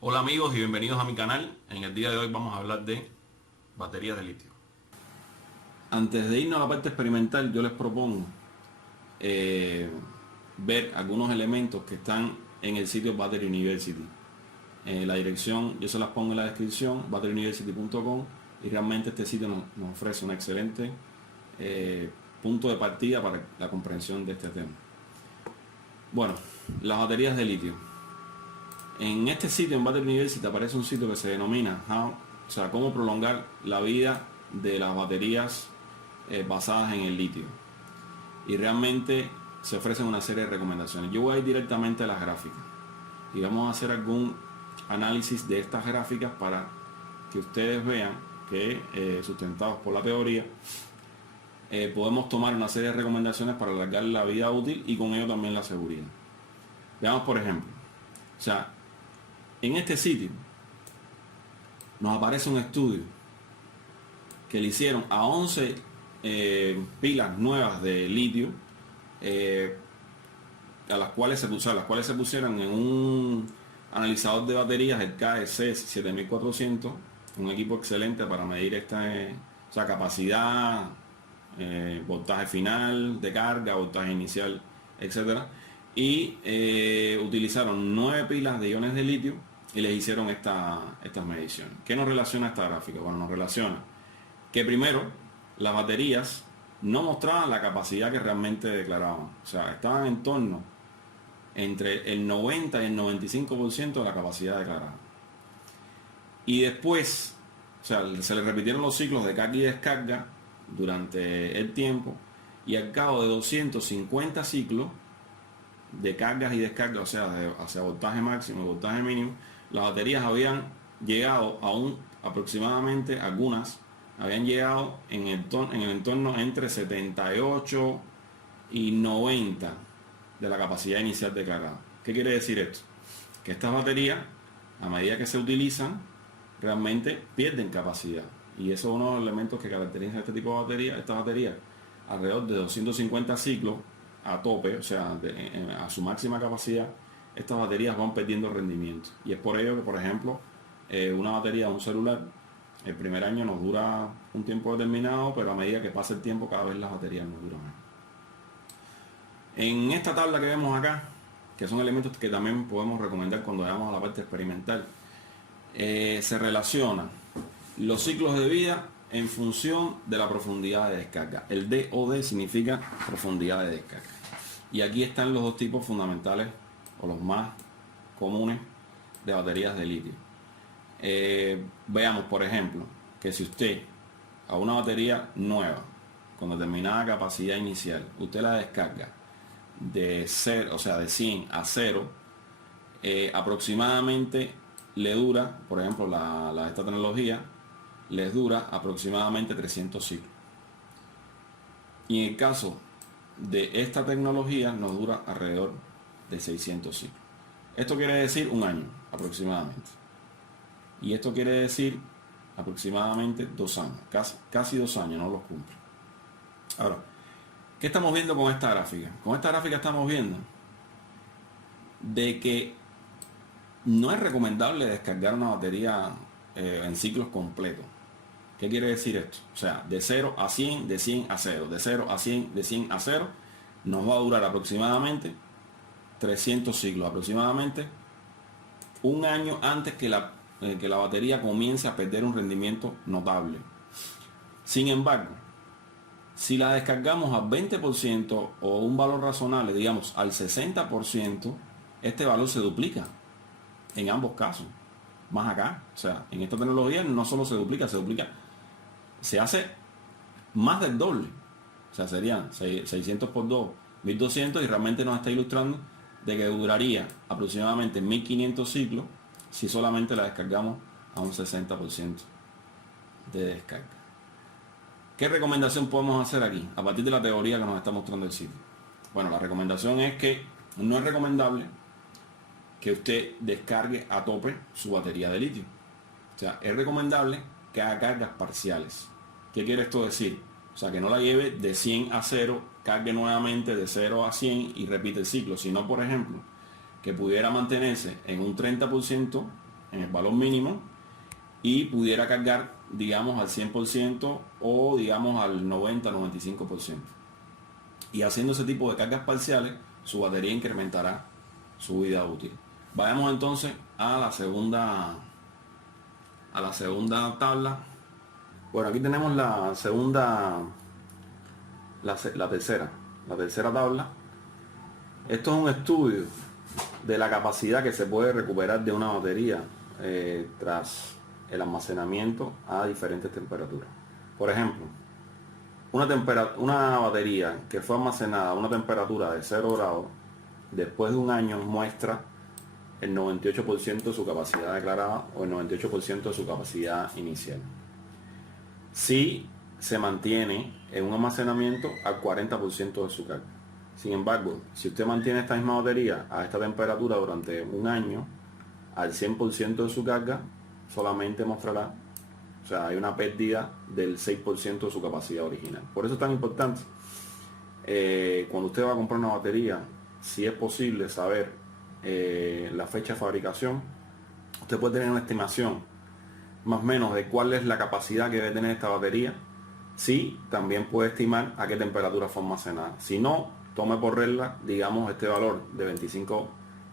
Hola amigos y bienvenidos a mi canal. En el día de hoy vamos a hablar de baterías de litio. Antes de irnos a la parte experimental, yo les propongo ver algunos elementos que están en el sitio Battery University. La dirección yo se las pongo en la descripción, batteryuniversity.com, y realmente este sitio nos ofrece un excelente punto de partida para la comprensión de este tema. Bueno, las baterías de litio. En este sitio, en Battery University, aparece un sitio que se denomina cómo prolongar la vida de las baterías basadas en el litio. Y realmente se ofrecen una serie de recomendaciones. Yo voy a ir directamente a las gráficas y vamos a hacer algún análisis de estas gráficas para que ustedes vean que, sustentados por la teoría, podemos tomar una serie de recomendaciones para alargar la vida útil y con ello también la seguridad. Veamos por ejemplo, en este sitio nos aparece un estudio que le hicieron a 11 pilas nuevas de litio, a las cuales se pusieron en un analizador de baterías, el KEC 7400, un equipo excelente para medir esta capacidad, voltaje final de carga, voltaje inicial, etcétera. Y utilizaron 9 pilas de iones de litio y les hicieron estas mediciones. ¿Qué nos relaciona esta gráfica? Bueno, nos relaciona que primero las baterías no mostraban la capacidad que realmente declaraban. O sea, estaban en torno entre el 90 y el 95% de la capacidad declarada. Y después, se le repitieron los ciclos de carga y descarga durante el tiempo, y al cabo de 250 ciclos de cargas y descargas, hacia voltaje máximo y voltaje mínimo, las baterías habían llegado aproximadamente, algunas habían llegado en el entorno entre 78 y 90 de la capacidad inicial de carga. ¿Qué quiere decir esto? Que estas baterías, a medida que se utilizan, realmente pierden capacidad, y eso es uno de los elementos que caracteriza este tipo de baterías. Estas baterías, alrededor de 250 ciclos a tope, a su máxima capacidad, estas baterías van perdiendo rendimiento. Y es por ello que, por ejemplo, una batería de un celular, el primer año nos dura un tiempo determinado, pero a medida que pasa el tiempo, cada vez las baterías nos duran menos. En esta tabla que vemos acá, que son elementos que también podemos recomendar cuando vayamos a la parte experimental, se relacionan los ciclos de vida en función de la profundidad de descarga. El DOD significa profundidad de descarga. Y aquí están los dos tipos fundamentales, o los más comunes, de baterías de litio. Veamos, por ejemplo, que si usted a una batería nueva con determinada capacidad inicial, usted la descarga de 100 a 0, aproximadamente le dura, por ejemplo, esta tecnología les dura aproximadamente 300 ciclos. Y en el caso de esta tecnología nos dura alrededor de 600 ciclos. Esto quiere decir un año aproximadamente. Y esto quiere decir aproximadamente 2 años. Casi 2 años no los cumple. Ahora, ¿qué estamos viendo con esta gráfica? Con esta gráfica estamos viendo de que no es recomendable descargar una batería en ciclos completos. ¿Qué quiere decir esto? O sea, de 0 a 100, de 100 a 0, de 0 a 100, de 100 a 0, nos va a durar aproximadamente 300 ciclos, aproximadamente un año antes que la batería comience a perder un rendimiento notable. Sin embargo, si la descargamos al 20% o un valor razonable, digamos al 60%, este valor se duplica en ambos casos. Más acá, en esta tecnología no solo se duplica, se hace más del doble. Serían 600 por 2, 1200, y realmente nos está ilustrando de que duraría aproximadamente 1500 ciclos si solamente la descargamos a un 60% de descarga. ¿Qué recomendación podemos hacer aquí a partir de la teoría que nos está mostrando el sitio? Bueno, la recomendación es que no es recomendable que usted descargue a tope su batería de litio. Es recomendable que haga cargas parciales. ¿Qué quiere esto decir? Que no la lleve de 100 a 0, cargue nuevamente de 0 a 100 y repite el ciclo, sino, por ejemplo, que pudiera mantenerse en un 30% en el valor mínimo y pudiera cargar, digamos, al 100% o digamos al 90-95%. Y haciendo ese tipo de cargas parciales, su batería incrementará su vida útil. Vayamos entonces a la segunda tabla. Bueno, aquí tenemos la tercera tabla. Esto es un estudio de la capacidad que se puede recuperar de una batería tras el almacenamiento a diferentes temperaturas. Por ejemplo, una batería que fue almacenada a una temperatura de 0 grados, después de un año muestra el 98% de su capacidad declarada o el 98% de su capacidad inicial. Si se mantiene en un almacenamiento al 40% de su carga. Sin embargo, si usted mantiene esta misma batería a esta temperatura durante un año, al 100% de su carga, solamente mostrará, o sea, hay una pérdida del 6% de su capacidad original. Por eso es tan importante, cuando usted va a comprar una batería, si es posible saber la fecha de fabricación, usted puede tener una estimación más o menos de cuál es la capacidad que debe tener esta batería. Sí, también puede estimar a qué temperatura fue almacenada. Si no, tome por regla, digamos, este valor de 25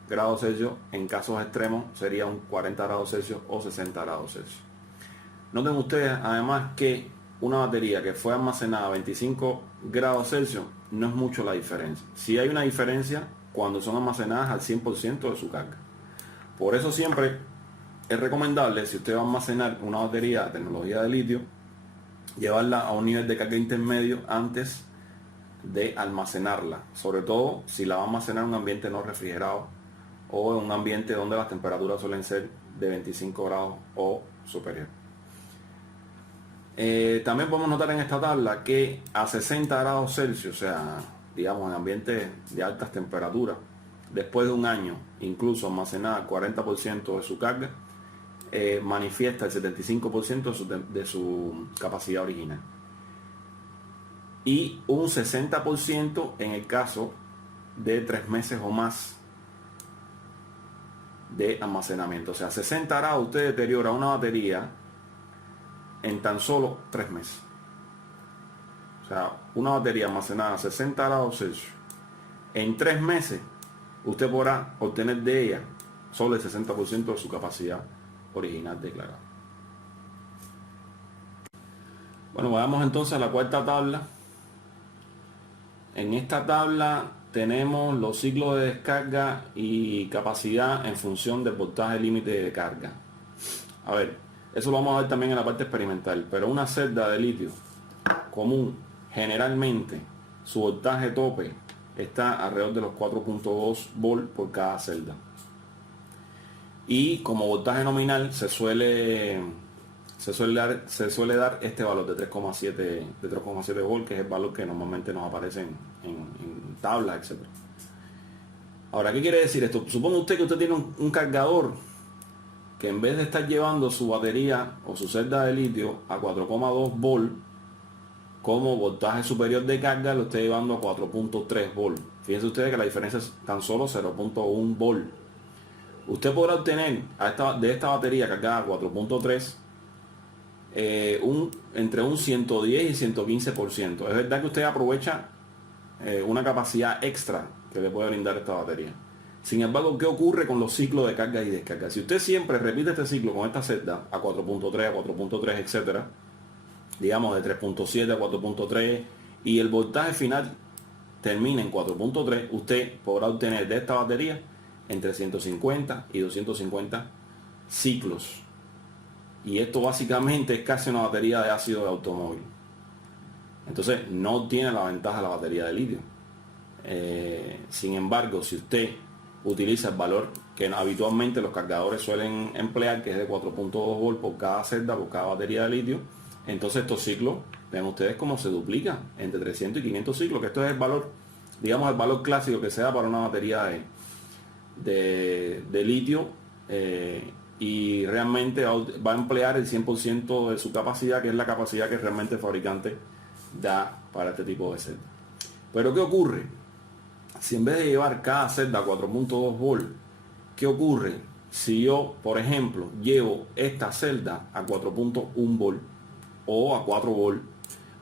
grados Celsius. En casos extremos sería un 40 grados Celsius o 60 grados Celsius. Noten ustedes además que una batería que fue almacenada a 25 grados Celsius no es mucho la diferencia. Sí hay una diferencia cuando son almacenadas al 100% de su carga. Por eso siempre es recomendable, si usted va a almacenar una batería de tecnología de litio, llevarla a un nivel de carga intermedio antes de almacenarla, sobre todo si la va a almacenar en un ambiente no refrigerado o en un ambiente donde las temperaturas suelen ser de 25 grados o superior. También podemos notar en esta tabla que a 60 grados Celsius, o sea, digamos en ambientes de altas temperaturas, después de un año, incluso almacenada 40% de su carga, manifiesta el 75% de su capacidad original. Y un 60% en el caso de 3 meses o más de almacenamiento. O sea, 60 grados usted deteriora una batería en tan solo 3 meses. O sea, una batería almacenada a 60 grados Celsius, en 3 meses usted podrá obtener de ella solo el 60% de su capacidad original declarada. Bueno, vamos entonces a la cuarta tabla. En esta tabla tenemos los ciclos de descarga y capacidad en función del voltaje límite de carga. A ver, eso lo vamos a ver también en la parte experimental, pero una celda de litio común, generalmente su voltaje tope está alrededor de los 4.2 volts por cada celda. Y como voltaje nominal se suele dar este valor de 3,7 volts, que es el valor que normalmente nos aparece en tablas, etc. Ahora, ¿qué quiere decir esto? Suponga usted que usted tiene un cargador que en vez de estar llevando su batería o su celda de litio a 4,2 volts como voltaje superior de carga, lo esté llevando a 4.3 volts. Fíjense ustedes que la diferencia es tan solo 0.1 volts. Usted podrá obtener de esta batería cargada a 4.3 entre un 110 y 115%. Es verdad que usted aprovecha una capacidad extra que le puede brindar esta batería. Sin embargo, ¿qué ocurre con los ciclos de carga y descarga? Si usted siempre repite este ciclo con esta celda a 4.3, a 4.3, etcétera, digamos de 3.7 a 4.3, y el voltaje final termina en 4.3, usted podrá obtener de esta batería entre 150 y 250 ciclos. Y esto básicamente es casi una batería de ácido de automóvil. Entonces no tiene la ventaja la batería de litio. Sin embargo, si usted utiliza el valor que habitualmente los cargadores suelen emplear, que es de 4.2 volts por cada celda, por cada batería de litio, entonces estos ciclos, vean ustedes cómo se duplican entre 300 y 500 ciclos, que esto es el valor, digamos el valor clásico que se da para una batería de litio, y realmente va a emplear el 100% de su capacidad, que es la capacidad que realmente el fabricante da para este tipo de celda. Pero ¿qué ocurre? Si en vez de llevar cada celda a 4.2 volts, ¿qué ocurre? si yo, por ejemplo, llevo esta celda a 4.1 volt o a 4 volt,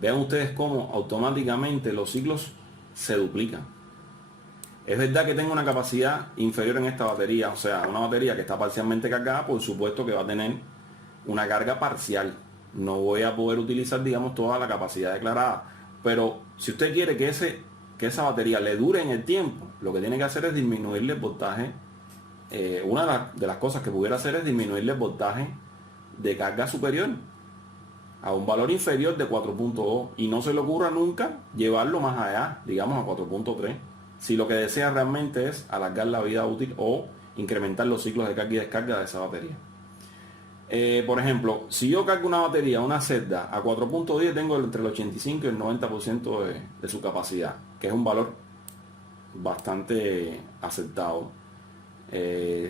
vean ustedes cómo automáticamente los ciclos se duplican. Es verdad que tengo una capacidad inferior en esta batería, o sea, una batería que está parcialmente cargada, por supuesto que va a tener una carga parcial. No voy a poder utilizar, digamos, toda la capacidad declarada. Pero si usted quiere que esa batería le dure en el tiempo, lo que tiene que hacer es disminuirle el voltaje. Una de las cosas que pudiera hacer es disminuirle el voltaje de carga superior a un valor inferior de 4.2 y no se le ocurra nunca llevarlo más allá, digamos a 4.3, si lo que desea realmente es alargar la vida útil o incrementar los ciclos de carga y descarga de esa batería. Por ejemplo, si yo cargo una batería, una celda a 4.10, tengo entre el 85 y el 90% de su capacidad, que es un valor bastante aceptado.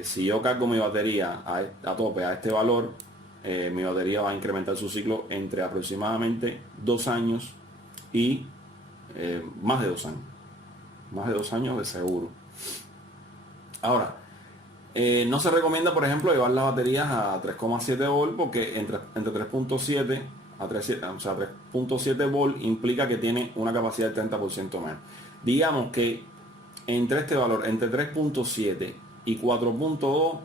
Si yo cargo mi batería a tope a este valor, mi batería va a incrementar su ciclo entre aproximadamente 2 años y más de 2 años. Más de 2 años de seguro. Ahora, no se recomienda, por ejemplo, llevar las baterías a 3,7 volt porque entre 3.7 a 3.7 volt implica que tiene una capacidad del 30% menos. Digamos que entre este valor, entre 3.7 y 4.2,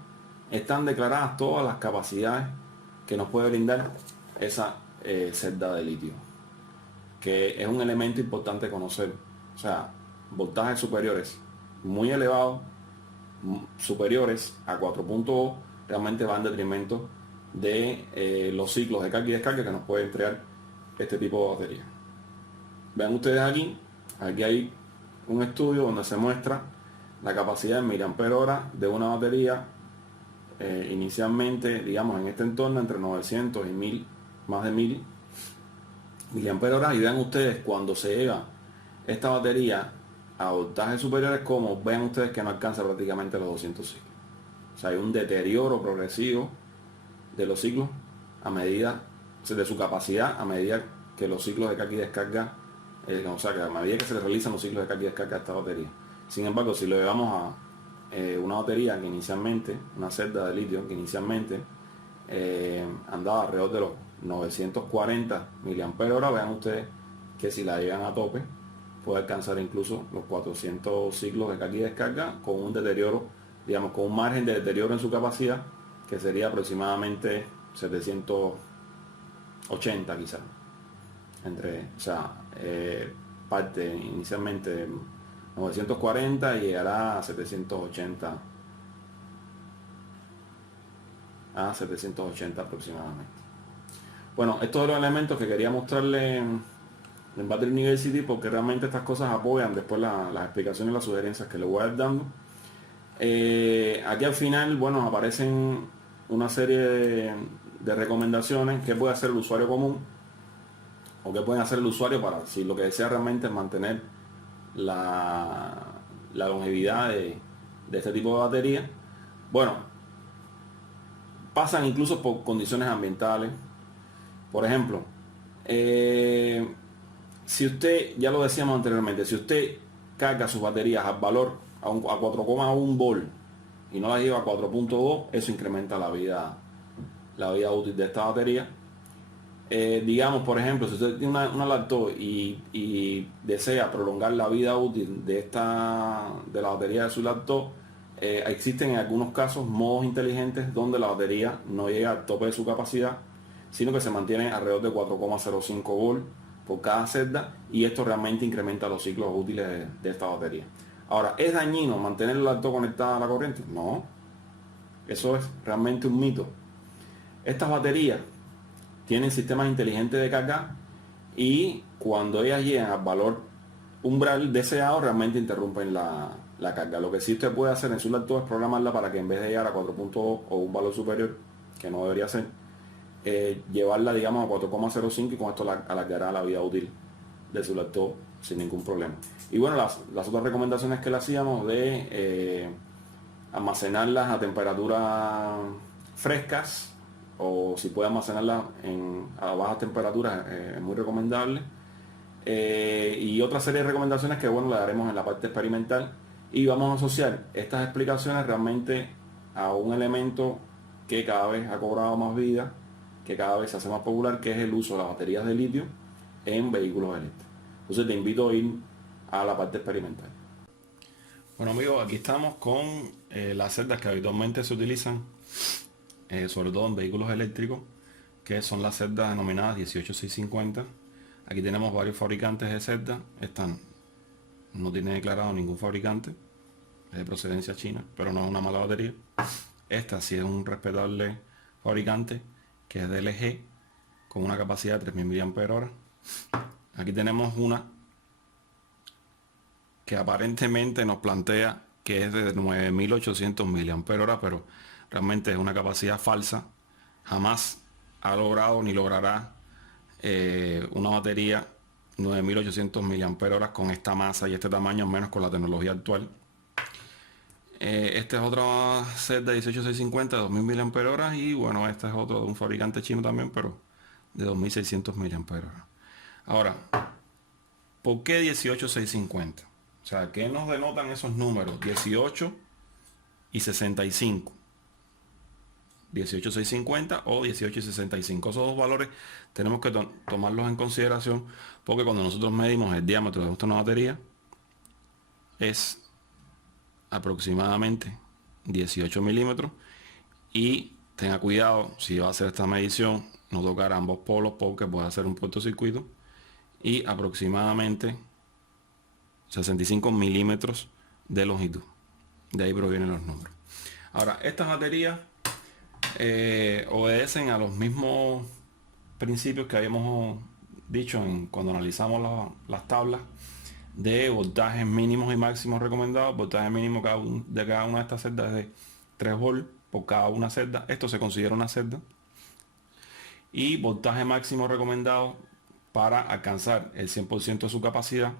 están declaradas todas las capacidades que nos puede brindar esa celda de litio, que es un elemento importante conocer. O sea, voltajes superiores muy elevados, superiores a 4.2, realmente van en detrimento de los ciclos de carga y descarga que nos puede entregar este tipo de batería. Vean ustedes aquí hay un estudio donde se muestra la capacidad en miliamperios de una batería inicialmente, digamos, en este entorno entre 900 y 1000, más de 1000 miliamperios, y vean ustedes cuando se lleva esta batería a voltajes superiores, como vean ustedes que no alcanza prácticamente los 200 ciclos. O sea, hay un deterioro progresivo de los ciclos a medida de su capacidad, a medida que los ciclos de carga y descarga, o sea, que a medida que se le realizan los ciclos de carga y descarga a esta batería. Sin embargo, si lo llevamos a una batería que inicialmente, una celda de litio que inicialmente andaba alrededor de los 940 miliamperios hora, vean ustedes que si la llevan a tope puede alcanzar incluso los 400 ciclos de carga y descarga con un deterioro, digamos, con un margen de deterioro en su capacidad que sería aproximadamente 780 quizás, o sea, parte inicialmente 940 y llegará a 780 aproximadamente. Bueno, estos son los elementos que quería mostrarle en Battery University, porque realmente estas cosas apoyan después las explicaciones y las sugerencias que le voy a ir dando. Aquí al final, bueno, aparecen una serie de recomendaciones que puede hacer el usuario común o que pueden hacer el usuario para, si lo que desea realmente es mantener la longevidad de este tipo de batería. Bueno, pasan incluso por condiciones ambientales. Por ejemplo, si usted, ya lo decíamos anteriormente, si usted carga sus baterías al valor a 4,1 volt y no las lleva a 4.2, eso incrementa la vida útil de esta batería. Digamos, por ejemplo, si usted tiene una laptop y desea prolongar la vida útil de la batería de su laptop, existen en algunos casos modos inteligentes donde la batería no llega al tope de su capacidad, sino que se mantiene alrededor de 4,05 volt por cada celda, y esto realmente incrementa los ciclos útiles de esta batería. Ahora, ¿es dañino mantener el laptop conectada a la corriente? No, eso es realmente un mito. Estas baterías tienen sistemas inteligentes de carga y cuando ellas llegan al valor umbral deseado realmente interrumpen la carga. Lo que sí usted puede hacer en su laptop es programarla para que en vez de llegar a 4.2 o un valor superior, que no debería ser, llevarla, digamos, a 4,05, y con esto alargará la vida útil de su laptop sin ningún problema. Y bueno, las otras recomendaciones que le hacíamos de almacenarlas a temperaturas frescas, o si puede almacenarla a bajas temperaturas, es muy recomendable. Y otra serie de recomendaciones que, bueno, le daremos en la parte experimental, y vamos a asociar estas explicaciones realmente a un elemento que cada vez ha cobrado más vida, que cada vez se hace más popular, que es el uso de las baterías de litio en vehículos eléctricos. Entonces te invito a ir a la parte experimental. Bueno amigos, aquí estamos con las celdas que habitualmente se utilizan, sobre todo en vehículos eléctricos, que son las celdas denominadas 18650. Aquí tenemos varios fabricantes de celdas. Esta no tiene declarado ningún fabricante, es de procedencia china, pero no es una mala batería. Esta sí es un respetable fabricante, que es de LG, con una capacidad de 3000 mAh. Aquí tenemos una que aparentemente nos plantea que es de 9800 mAh, pero realmente es una capacidad falsa. Jamás ha logrado ni logrará una batería 9800 mAh con esta masa y este tamaño, menos con la tecnología actual. Esta es otra set de 18650 de 2000 mAh, y bueno, este es otro de un fabricante chino también, pero de 2600 mAh. Ahora, ¿por qué 18650? O sea, ¿qué nos denotan esos números? 18 y 65. 18650 o 18 y 65. Esos dos valores tenemos que tomarlos en consideración, porque cuando nosotros medimos el diámetro de una batería es aproximadamente 18 milímetros, y tenga cuidado si va a hacer esta medición no tocar ambos polos, porque puede hacer un cortocircuito, y aproximadamente 65 milímetros de longitud. De ahí provienen los números. Ahora, estas baterías obedecen a los mismos principios que habíamos dicho cuando analizamos las tablas de voltajes mínimos y máximos recomendados. Voltaje mínimo de cada una de estas celdas es de 3 volts por cada una celda. Esto se considera una celda. Y voltaje máximo recomendado para alcanzar el 100% de su capacidad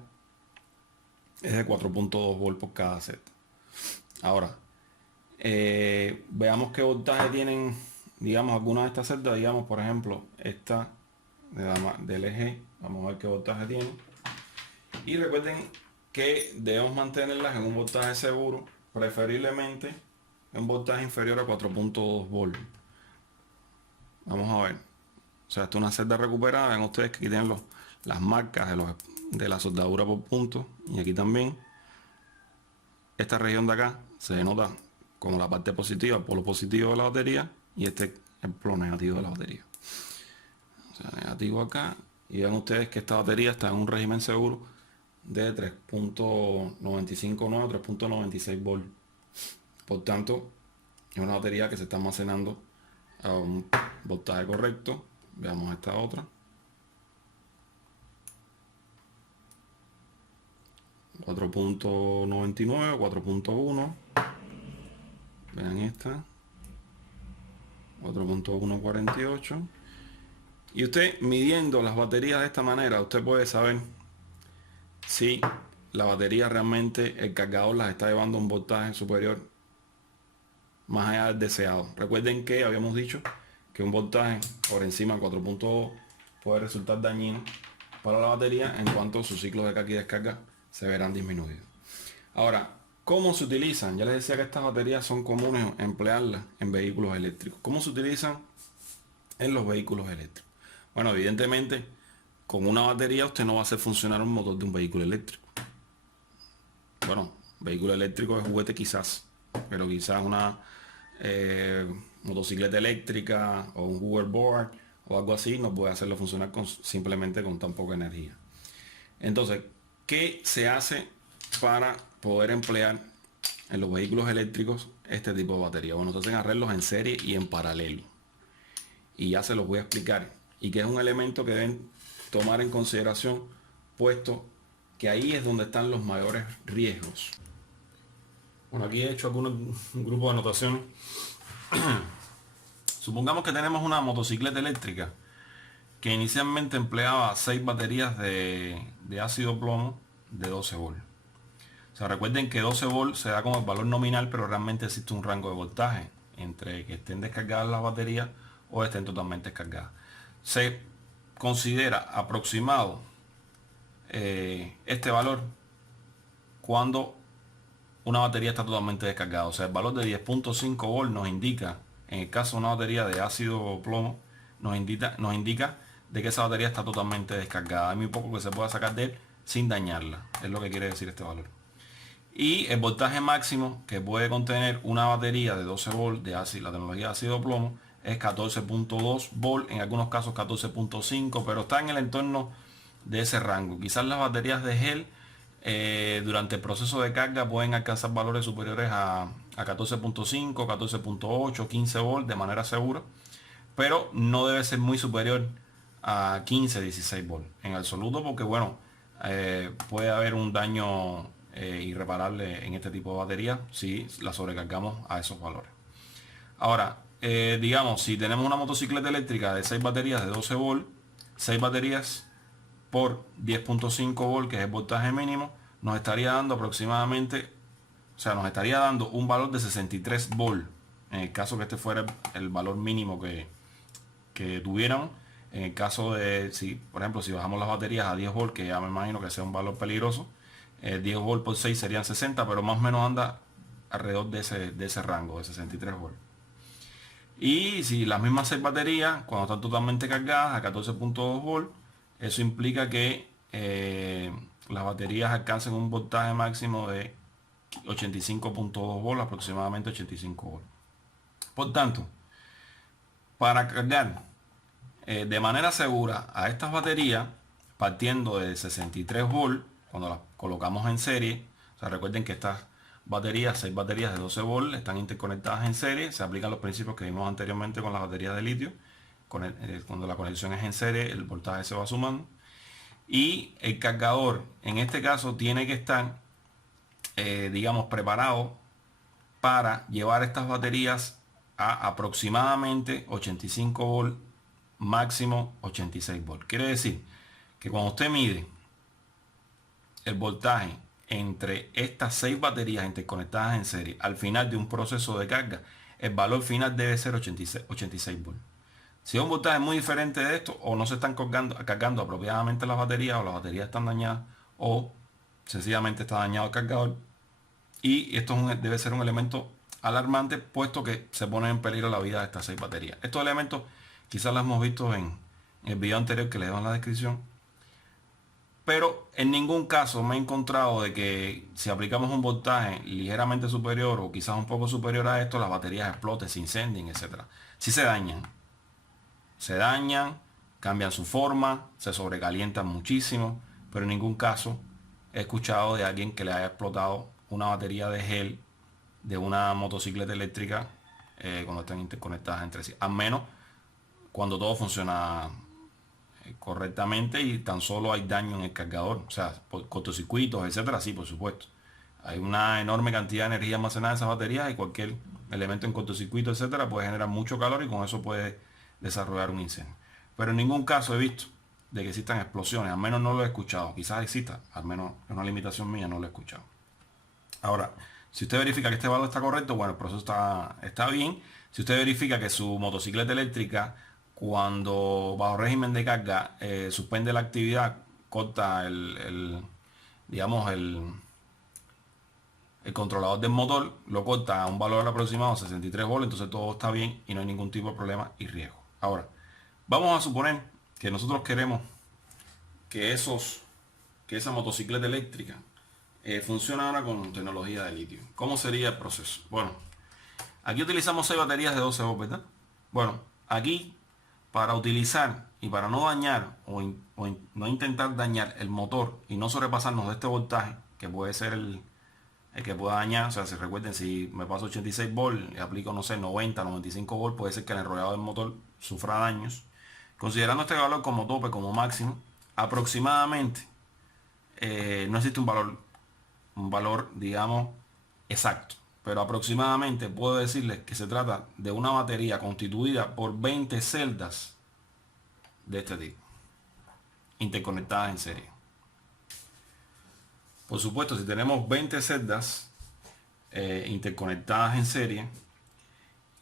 es de 4.2 volts por cada celda. Ahora, veamos qué voltaje tienen, digamos, algunas de estas celdas. Digamos, por ejemplo, esta de LG. Vamos a ver qué voltaje tiene. Y recuerden que debemos mantenerlas en un voltaje seguro, preferiblemente en un voltaje inferior a 4.2 volts. Vamos a ver. O sea, esta es una celda recuperada. Ven ustedes que aquí tienen las marcas de la soldadura por puntos. Y aquí también. Esta región de acá se denota como la parte positiva, el polo positivo de la batería, y este es el polo negativo de la batería. O sea, negativo acá. Y ven ustedes que esta batería está en un régimen seguro de 3.959 o 3.96 volts. Por tanto, es una batería que se está almacenando a un voltaje correcto. Veamos esta otra. 4.99, 4.1. Vean esta. 4.148. Y usted, midiendo las baterías de esta manera, usted puede saber si la batería realmente, el cargador las está llevando a un voltaje superior más allá del deseado. Recuerden que habíamos dicho que un voltaje por encima de 4.2 puede resultar dañino para la batería, en cuanto sus ciclos de carga y descarga se verán disminuidos. Ahora, ¿cómo se utilizan? Ya les decía que estas baterías son comunes emplearlas en vehículos eléctricos. ¿Cómo se utilizan en los vehículos eléctricos? Bueno, evidentemente, con una batería usted no va a hacer funcionar un motor de un vehículo eléctrico. Bueno, vehículo eléctrico de juguete quizás, pero quizás una motocicleta eléctrica o un hoverboard o algo así no puede hacerlo funcionar simplemente con tan poca energía. Entonces, ¿qué se hace para poder emplear en los vehículos eléctricos este tipo de batería? Bueno, se hacen arreglos en serie y en paralelo, y ya se los voy a explicar, y que es un elemento que deben tomar en consideración, puesto que ahí es donde están los mayores riesgos. Bueno, aquí he hecho un grupo de anotaciones. Supongamos que tenemos una motocicleta eléctrica que inicialmente empleaba 6 baterías de ácido plomo de 12 volts. O sea, recuerden que 12 volts se da como el valor nominal, pero realmente existe un rango de voltaje entre que estén descargadas las baterías o estén totalmente descargadas. Se considera aproximado este valor cuando una batería está totalmente descargada. O sea, el valor de 10.5 volt nos indica, en el caso de una batería de ácido plomo, nos indica de que esa batería está totalmente descargada. Hay muy poco que se pueda sacar de él sin dañarla. Es lo que quiere decir este valor. Y el voltaje máximo que puede contener una batería de 12 volt de ácido, la tecnología de ácido plomo, es 14.2 volt, en algunos casos 14.5, pero está en el entorno de ese rango. Quizás las baterías de gel durante el proceso de carga pueden alcanzar valores superiores a 14.5, 14.8, 15 volt de manera segura, pero no debe ser muy superior a 15, 16 volt en absoluto, porque bueno, puede haber un daño irreparable en este tipo de batería si la sobrecargamos a esos valores. Ahora, digamos, si tenemos una motocicleta eléctrica de 6 baterías de 12 volt, 6 baterías por 10.5 volt, que es el voltaje mínimo, nos estaría dando aproximadamente, o sea, nos estaría dando un valor de 63 volt, en el caso que este fuera el valor mínimo que tuviéramos. En el caso de, si por ejemplo, si bajamos las baterías a 10 volt, que ya me imagino que sea un valor peligroso, 10 volt por 6 serían 60, pero más o menos anda alrededor de ese rango de 63 volt. Y si las mismas 6 baterías, cuando están totalmente cargadas a 14.2 volt, eso implica que las baterías alcancen un voltaje máximo de 85.2 volt, aproximadamente 85 volt. Por tanto, para cargar de manera segura a estas baterías, partiendo de 63 volt, cuando las colocamos en serie, o sea, recuerden que estas baterías, 6 baterías de 12 volt, están interconectadas en serie, se aplican los principios que vimos anteriormente con las baterías de litio. Cuando la conexión es en serie, el voltaje se va sumando. Y el cargador, en este caso, tiene que estar, digamos, preparado para llevar estas baterías a aproximadamente 85 volt, máximo 86 volt. Quiere decir que cuando usted mide el voltaje entre estas 6 baterías interconectadas en serie al final de un proceso de carga, el valor final debe ser 86 volt. Si es un voltaje muy diferente de esto, o no se están cargando apropiadamente las baterías, o las baterías están dañadas, o sencillamente está dañado el cargador, y esto debe ser un elemento alarmante, puesto que se pone en peligro la vida de estas 6 baterías. Estos elementos quizás los hemos visto en el video anterior que les dejo en la descripción, pero en ningún caso me he encontrado de que si aplicamos un voltaje ligeramente superior o quizás un poco superior a esto, las baterías exploten, se incendien, etc. Si se dañan, cambian su forma, se sobrecalientan muchísimo, pero en ningún caso he escuchado de alguien que le haya explotado una batería de gel de una motocicleta eléctrica cuando están interconectadas entre sí, al menos cuando todo funciona correctamente y tan solo hay daño en el cargador, o sea, por cortocircuitos, etcétera. Sí, por supuesto, hay una enorme cantidad de energía almacenada en esas baterías y cualquier elemento en cortocircuito, etcétera, puede generar mucho calor y con eso puede desarrollar un incendio. Pero en ningún caso he visto de que existan explosiones, al menos no lo he escuchado. Quizás exista, al menos es una limitación mía, no lo he escuchado. Ahora, si usted verifica que este valor está correcto, bueno, el proceso está bien. Si usted verifica que su motocicleta eléctrica, cuando bajo régimen de carga, suspende la actividad, corta digamos, el controlador del motor, lo corta a un valor aproximado de 63 volt, entonces todo está bien y no hay ningún tipo de problema y riesgo. Ahora, vamos a suponer que nosotros queremos que esa motocicleta eléctrica funcione ahora con tecnología de litio. ¿Cómo sería el proceso? Bueno, aquí utilizamos 6 baterías de 12 volts, ¿verdad? Bueno, aquí para utilizar y para no dañar o no intentar dañar el motor y no sobrepasarnos de este voltaje, que puede ser el que pueda dañar, o sea, si recuerden, si me paso 86 volt y aplico, no sé, 90, 95 volt, puede ser que el enrollado del motor sufra daños. Considerando este valor como tope, como máximo, aproximadamente, no existe un valor, digamos, exacto, pero aproximadamente puedo decirles que se trata de una batería constituida por 20 celdas de este tipo, interconectadas en serie. Por supuesto, si tenemos 20 celdas interconectadas en serie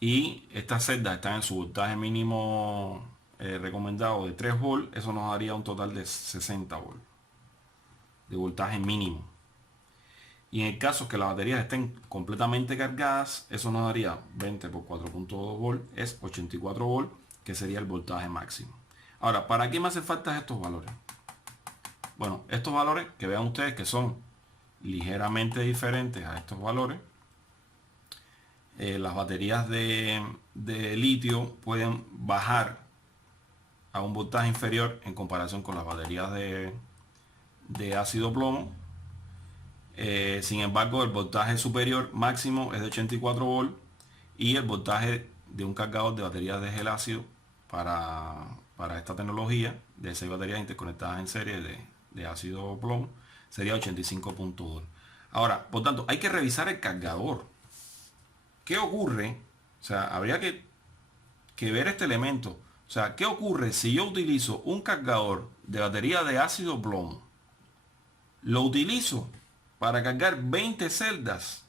y estas celdas están en su voltaje mínimo recomendado de 3 volt, eso nos daría un total de 60 volt de voltaje mínimo. Y en el caso que las baterías estén completamente cargadas, eso nos daría 20 por 4.2 volt, es 84 volt, que sería el voltaje máximo. Ahora, ¿para qué me hacen falta estos valores? Bueno, estos valores que vean ustedes que son ligeramente diferentes a estos valores. Las baterías de litio pueden bajar a un voltaje inferior en comparación con las baterías de ácido plomo. Sin embargo, el voltaje superior máximo es de 84 volt y el voltaje de un cargador de baterías de gel ácido para esta tecnología de 6 baterías interconectadas en serie de ácido plomo sería 85.2. Ahora, por tanto, hay que revisar el cargador. ¿Qué ocurre? O sea, habría que ver este elemento. O sea, ¿qué ocurre si yo utilizo un cargador de batería de ácido plomo? Lo utilizo para cargar 20 celdas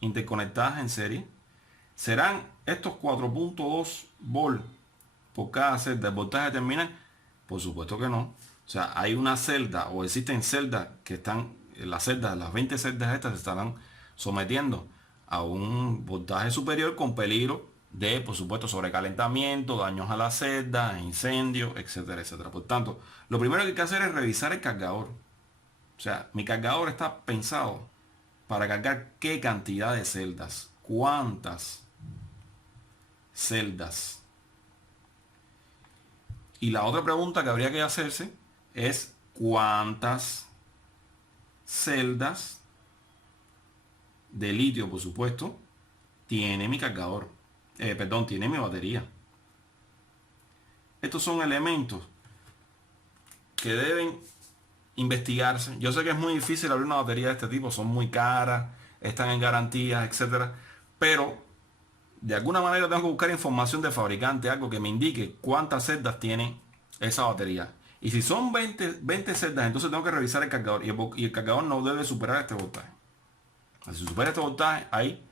interconectadas en serie. ¿Serán estos 4.2 volt por cada celda el voltaje terminal? Por supuesto que no. O sea, hay una celda o existen celdas que están, las 20 celdas estas se estarán sometiendo a un voltaje superior con peligro de, por supuesto, sobrecalentamiento, daños a las celdas, incendios, etcétera, etcétera. Por tanto, lo primero que hay que hacer es revisar el cargador. O sea, mi cargador está pensado para cargar qué cantidad de celdas, cuántas celdas. Y la otra pregunta que habría que hacerse es cuántas celdas de litio, por supuesto, tiene mi cargador. Tiene mi batería. Estos son elementos que deben investigarse. Yo sé que es muy difícil abrir una batería de este tipo, son muy caras, están en garantías, etcétera, pero de alguna manera tengo que buscar información del fabricante, algo que me indique cuántas celdas tiene esa batería. Y si son 20 celdas, entonces tengo que revisar el cargador y el cargador no debe superar este voltaje. Si supera este voltaje, hay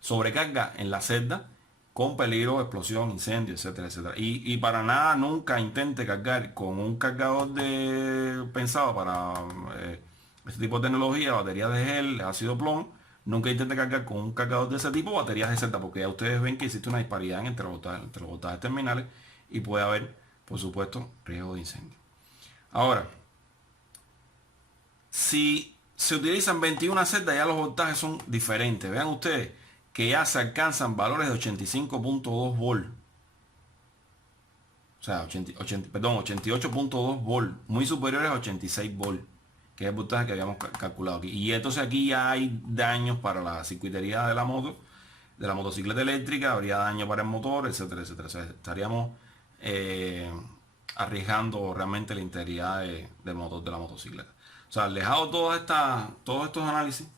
sobrecarga en la celda con peligro de explosión, incendio, etcétera, etcétera. Y para nada nunca intente cargar con un cargador pensado para este tipo de tecnología, baterías de gel, ácido plomo. Nunca intente cargar con un cargador de ese tipo baterías de celda, porque ya ustedes ven que existe una disparidad entre los voltajes terminales y puede haber, por supuesto, riesgo de incendio. Ahora, si se utilizan 21 celdas, ya los voltajes son diferentes. Vean ustedes que ya se alcanzan valores de 85.2 volt. O sea, 88.2 volt, muy superiores a 86 volt, que es el voltaje que habíamos calculado aquí. Y entonces aquí ya hay daños para la circuitería de la moto, de la motocicleta eléctrica, habría daño para el motor, etcétera, etcétera. O sea, estaríamos arriesgando realmente la integridad del motor de la motocicleta. O sea, dejado todos estos análisis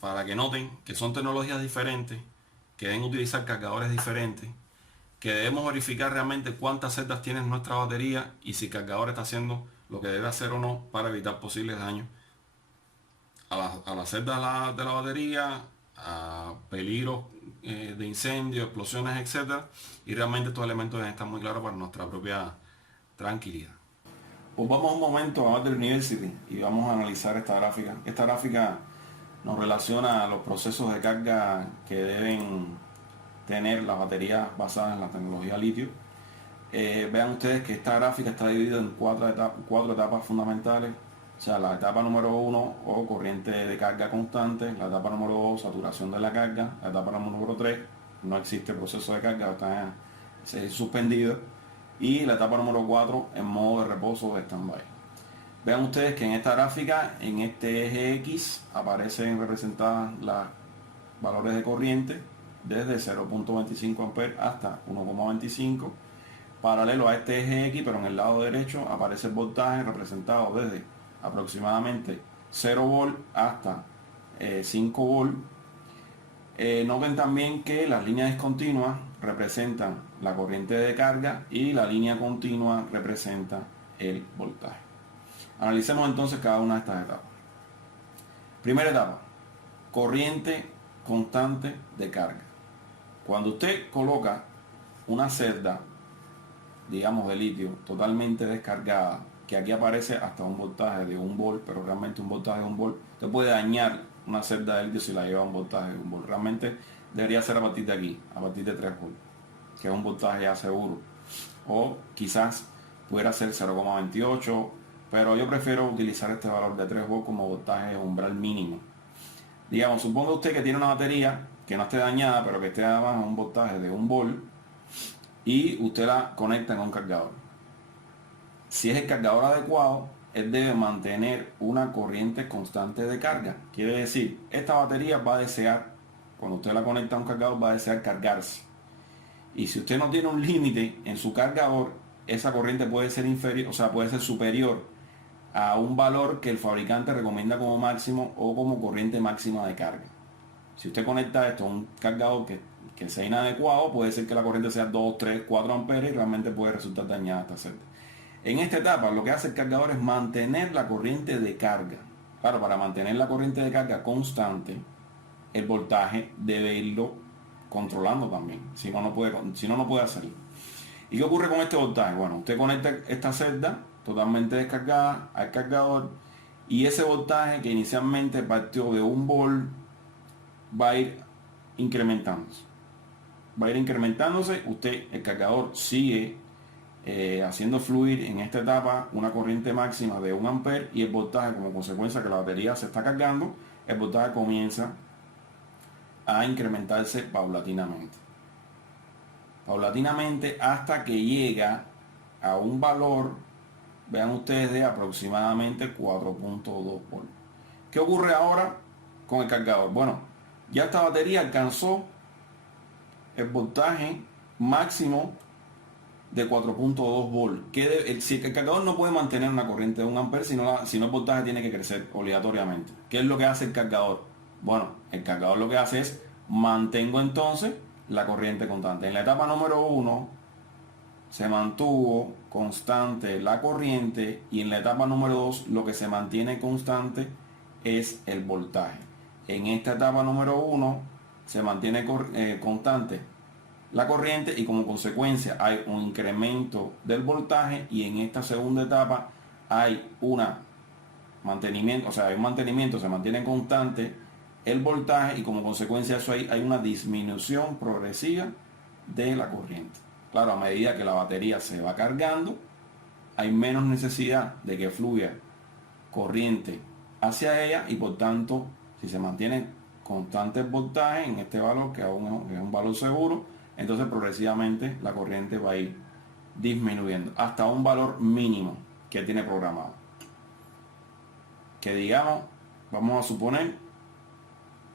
para que noten que son tecnologías diferentes, que deben utilizar cargadores diferentes, que debemos verificar realmente cuántas celdas tiene nuestra batería y si el cargador está haciendo lo que debe hacer o no para evitar posibles daños a las celdas de la batería, a peligros de incendio, explosiones, etcétera. Y realmente estos elementos deben estar muy claros para nuestra propia tranquilidad. Pues vamos un momento a Mother University y vamos a analizar esta gráfica. Esta gráfica nos relaciona a los procesos de carga que deben tener las baterías basadas en la tecnología litio. Vean ustedes que esta gráfica está dividida en cuatro etapas fundamentales. O sea, la etapa número 1 o corriente de carga constante, la etapa número 2 saturación de la carga, la etapa número 3 no existe proceso de carga, está suspendido, y la etapa número 4 en modo de reposo de stand-by. Vean ustedes que en esta gráfica, en este eje X, aparecen representadas los valores de corriente desde 0.25 A hasta 1.25. Paralelo a este eje X, pero en el lado derecho aparece el voltaje representado desde aproximadamente 0 volt hasta 5 volt. Noten también que las líneas discontinuas representan la corriente de carga y la línea continua representa el voltaje. Analicemos entonces cada una de estas etapas. Primera etapa, corriente constante de carga. Cuando usted coloca una celda, digamos de litio, totalmente descargada que aquí aparece hasta un voltaje de 1 volt, pero realmente un voltaje de 1 volt te puede dañar una celda de litio si la lleva a un voltaje de 1 volt. Realmente debería ser a partir de aquí, a partir de 3 volts, que es un voltaje ya seguro. O quizás pudiera ser 0,28, pero yo prefiero utilizar este valor de 3 volts como voltaje umbral mínimo. Digamos, suponga usted que tiene una batería que no esté dañada, pero que esté además a un voltaje de 1 volt y usted la conecta en un cargador. Si es el cargador adecuado, él debe mantener una corriente constante de carga. Quiere decir, esta batería va a desear, cuando usted la conecta a un cargador, va a desear cargarse. Y si usted no tiene un límite en su cargador, esa corriente puede ser inferior, o sea, puede ser superior a un valor que el fabricante recomienda como máximo o como corriente máxima de carga. Si usted conecta esto a un cargador que sea inadecuado, puede ser que la corriente sea 2, 3, 4 amperes y realmente puede resultar dañada esta celda. En esta etapa lo que hace el cargador es mantener la corriente de carga. Claro, para mantener la corriente de carga constante, el voltaje debe irlo controlando también. Si no, no puede hacerlo. ¿Y qué ocurre con este voltaje? Bueno, usted conecta esta celda totalmente descargada al cargador y ese voltaje que inicialmente partió de 1 volt va a ir incrementándose. Usted, el cargador sigue haciendo fluir en esta etapa una corriente máxima de 1 ampere y el voltaje, como consecuencia que la batería se está cargando, el voltaje comienza a incrementarse paulatinamente hasta que llega a un valor, vean ustedes, de aproximadamente 4.2 volts. ¿Qué ocurre ahora con el cargador? Bueno, ya esta batería alcanzó el voltaje máximo de 4.2 volts. Si el cargador no puede mantener una corriente de 1 ampere, si no el voltaje tiene que crecer obligatoriamente. ¿Qué es lo que hace el cargador? Bueno, el cargador lo que hace es mantengo entonces la corriente constante. En la etapa número 1 se mantuvo constante la corriente y en la etapa número 2 lo que se mantiene constante es el voltaje. En esta etapa número 1 se mantiene constante la corriente y como consecuencia hay un incremento del voltaje y en esta segunda etapa hay un mantenimiento, se mantiene constante el voltaje y como consecuencia de eso hay una disminución progresiva de la corriente. Claro, a medida que la batería se va cargando, hay menos necesidad de que fluya corriente hacia ella y por tanto, si se mantiene constante el voltaje en este valor, que aún es un valor seguro, entonces progresivamente la corriente va a ir disminuyendo hasta un valor mínimo que tiene programado. Que digamos, vamos a suponer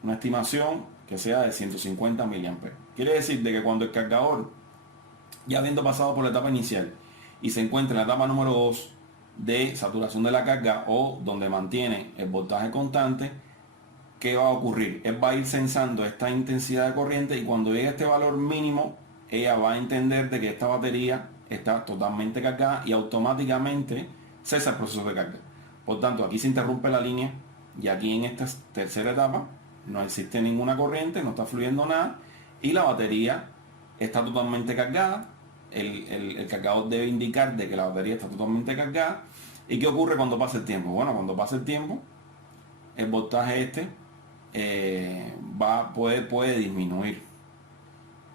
una estimación que sea de 150 miliamperes. Quiere decir de que cuando el cargador, ya habiendo pasado por la etapa inicial y se encuentra en la etapa número 2 de saturación de la carga o donde mantiene el voltaje constante, ¿qué va a ocurrir? Él va a ir sensando esta intensidad de corriente y cuando llegue a este valor mínimo, ella va a entender de que esta batería está totalmente cargada y automáticamente cesa el proceso de carga. Por tanto, aquí se interrumpe la línea y aquí en esta tercera etapa no existe ninguna corriente, no está fluyendo nada y la batería está totalmente cargada. El cargador debe indicar de que la batería está totalmente cargada. ¿Y qué ocurre cuando pasa el tiempo? Bueno, cuando pasa el tiempo, el voltaje puede disminuir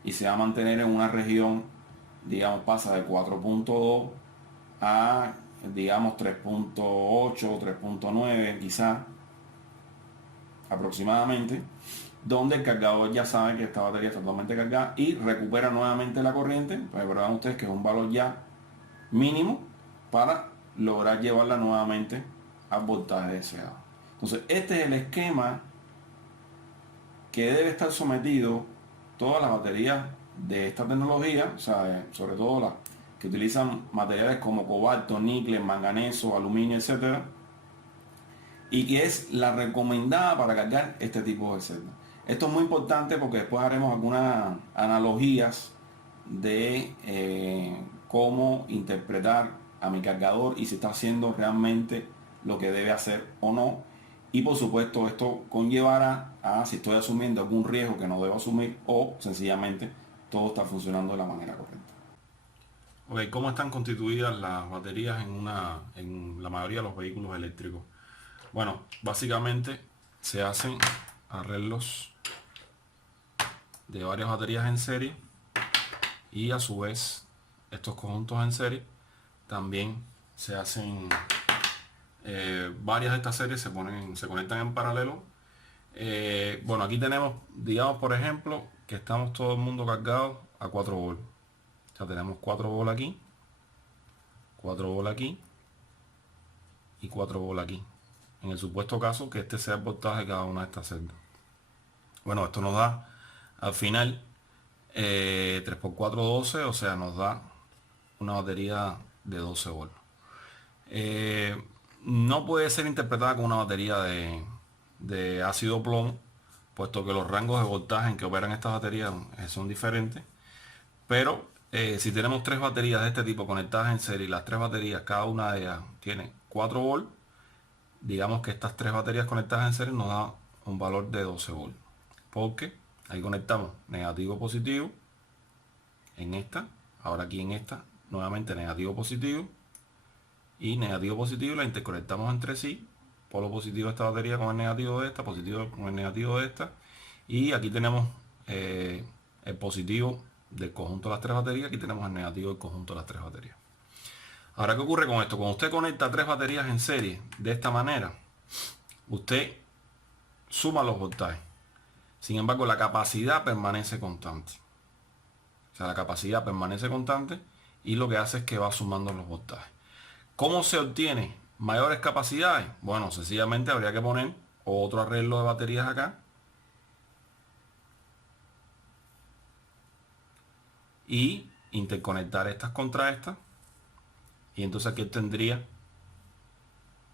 y se va a mantener en una región, digamos, pasa de 4.2 a, digamos, 3.8 o 3.9 quizás aproximadamente, donde el cargador ya sabe que esta batería está totalmente cargada y recupera nuevamente la corriente. Pues verán ustedes que es un valor ya mínimo para lograr llevarla nuevamente al voltaje deseado. Entonces este es el esquema que debe estar sometido todas las baterías de esta tecnología, o sea, sobre todo las que utilizan materiales como cobalto, níquel, manganeso, aluminio, etcétera, y que es la recomendada para cargar este tipo de celdas. Esto es muy importante porque después haremos algunas analogías de cómo interpretar a mi cargador y si está haciendo realmente lo que debe hacer o no. Y por supuesto esto conllevará a si estoy asumiendo algún riesgo que no debo asumir o sencillamente todo está funcionando de la manera correcta. Ok, ¿cómo están constituidas las baterías en la mayoría de los vehículos eléctricos? Bueno, básicamente se hacen arreglos de varias baterías en serie y a su vez estos conjuntos en serie también se hacen varias de estas series se conectan en paralelo. Bueno, aquí tenemos, digamos por ejemplo, que estamos todo el mundo cargado a 4 volts. O sea, tenemos 4 volts aquí, 4 volts aquí y 4 volts aquí. En el supuesto caso que este sea el voltaje de cada una de estas celdas. Bueno, esto nos da al final 3 por 4 12, o sea, nos da una batería de 12 volts. No puede ser interpretada como una batería de ácido plomo, puesto que los rangos de voltaje en que operan estas baterías son diferentes. Pero si tenemos 3 baterías de este tipo conectadas en serie y las 3 baterías, cada una de ellas tiene 4 volts, digamos que estas 3 baterías conectadas en serie nos da un valor de 12 volts. Porque ahí conectamos negativo positivo en esta, ahora aquí en esta, nuevamente negativo positivo y negativo positivo, la interconectamos entre sí, polo positivo de esta batería con el negativo de esta, positivo con el negativo de esta, y aquí tenemos el positivo del conjunto de las 3 baterías, aquí tenemos el negativo del conjunto de las 3 baterías. Ahora, ¿qué ocurre con esto? Cuando usted conecta 3 baterías en serie de esta manera, usted suma los voltajes. Sin embargo, la capacidad permanece constante. O sea, la capacidad permanece constante y lo que hace es que va sumando los voltajes. ¿Cómo se obtiene mayores capacidades? Bueno, sencillamente habría que poner otro arreglo de baterías acá. Y interconectar estas contra estas. Y entonces aquí tendría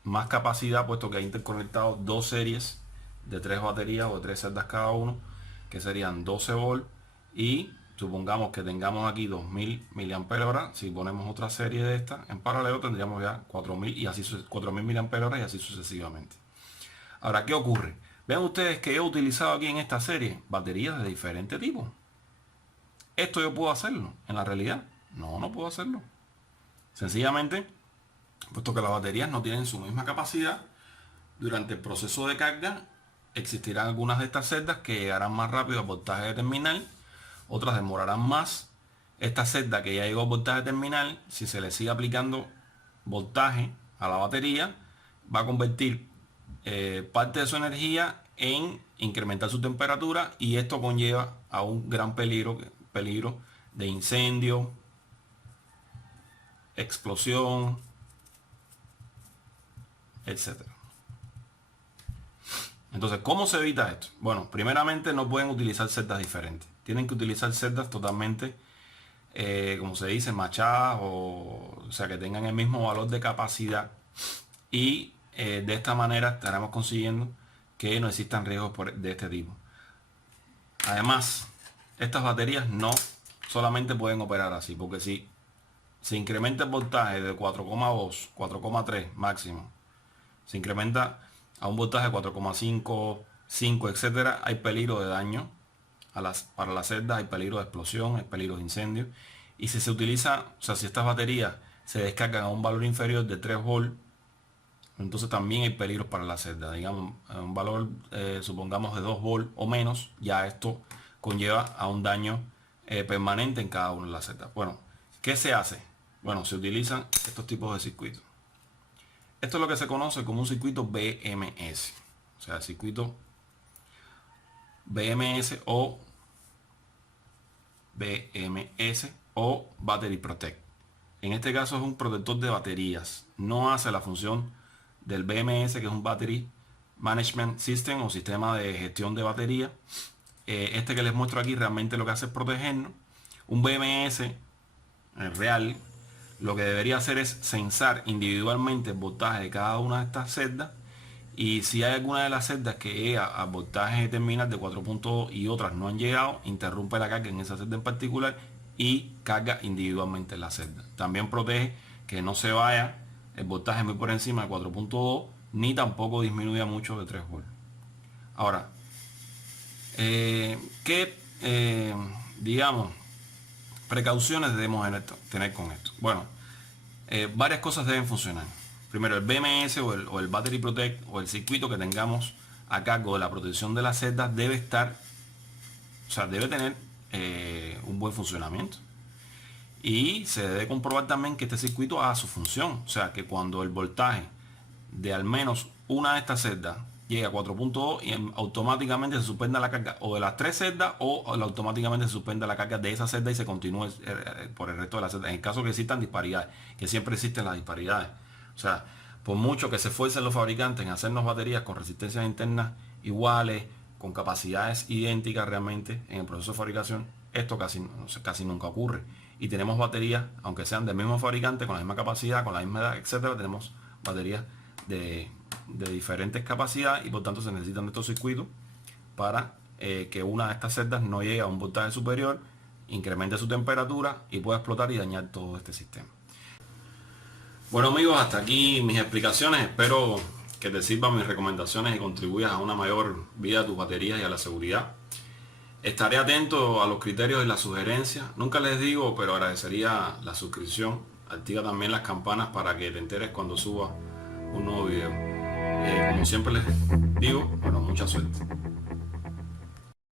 más capacidad, puesto que ha interconectado 2 series de 3 baterías o de 3 celdas cada uno, que serían 12 volts. Y supongamos que tengamos aquí 2000 mAh. Si ponemos otra serie de estas en paralelo, tendríamos ya 4000 y así 4000 mAh y así sucesivamente. Ahora, ¿qué ocurre? Vean ustedes que he utilizado aquí en esta serie baterías de diferente tipo. ¿Esto yo puedo hacerlo en la realidad? No, no puedo hacerlo. Sencillamente, puesto que las baterías no tienen su misma capacidad, durante el proceso de carga existirán algunas de estas celdas que llegarán más rápido al voltaje de terminal, otras demorarán más. Esta celda que ya llegó al voltaje terminal, si se le sigue aplicando voltaje a la batería, va a convertir parte de su energía en incrementar su temperatura, y esto conlleva a un gran peligro de incendio, explosión, etcétera. Entonces, ¿cómo se evita esto? Bueno, primeramente no pueden utilizar celdas diferentes. Tienen que utilizar celdas totalmente, como se dice, machadas, o sea, que tengan el mismo valor de capacidad. Y de esta manera estaremos consiguiendo que no existan riesgos de este tipo. Además, estas baterías no solamente pueden operar así, porque si se incrementa el voltaje de 4,2, 4,3 máximo, se incrementa a un voltaje de 4,5, 5, etcétera, hay peligro de daño para las celdas, hay peligro de explosión, hay peligro de incendio. Y si se utiliza, o sea, si estas baterías se descargan a un valor inferior de 3 volts, entonces también hay peligros para la celda. Digamos, a un valor, supongamos, de 2 volts o menos, ya esto conlleva a un daño permanente en cada una de las celdas. Bueno, ¿qué se hace? Bueno, se utilizan estos tipos de circuitos. Esto es lo que se conoce como un circuito BMS. O sea, el circuito BMS o Battery Protect. En este caso es un protector de baterías. No hace la función del BMS, que es un Battery Management System o sistema de gestión de batería. Este que les muestro aquí realmente lo que hace es protegernos. Un BMS real lo que debería hacer es censar individualmente el voltaje de cada una de estas celdas, y si hay alguna de las celdas que llega al voltaje terminal de 4.2 y otras no han llegado, interrumpe la carga en esa celda en particular y carga individualmente la celda. También protege que no se vaya el voltaje muy por encima de 4.2 ni tampoco disminuya mucho de 3 volts. Ahora, digamos, precauciones debemos tener con esto? Bueno, varias cosas deben funcionar. Primero, el BMS o el Battery Protect o el circuito que tengamos a cargo de la protección de las celdas debe estar, o sea, debe tener un buen funcionamiento. Y se debe comprobar también que este circuito haga su función. O sea, que cuando el voltaje de al menos una de estas celdas llegue a 4.2 y automáticamente se suspenda la carga o de las 3 celdas o automáticamente se suspenda la carga de esa celda y se continúe por el resto de las celdas. En el caso que existan disparidades, que siempre existen las disparidades. O sea, por mucho que se esfuercen los fabricantes en hacernos baterías con resistencias internas iguales, con capacidades idénticas realmente en el proceso de fabricación, esto casi nunca ocurre. Y tenemos baterías, aunque sean del mismo fabricante, con la misma capacidad, con la misma edad, etcétera, tenemos baterías de diferentes capacidades y por tanto se necesitan estos circuitos para que una de estas celdas no llegue a un voltaje superior, incremente su temperatura y pueda explotar y dañar todo este sistema. Bueno amigos, hasta aquí mis explicaciones. Espero que te sirvan mis recomendaciones y contribuyas a una mayor vida de tus baterías y a la seguridad. Estaré atento a los criterios y las sugerencias. Nunca les digo, pero agradecería la suscripción. Activa también las campanas para que te enteres cuando suba un nuevo video. Como siempre les digo, bueno, mucha suerte.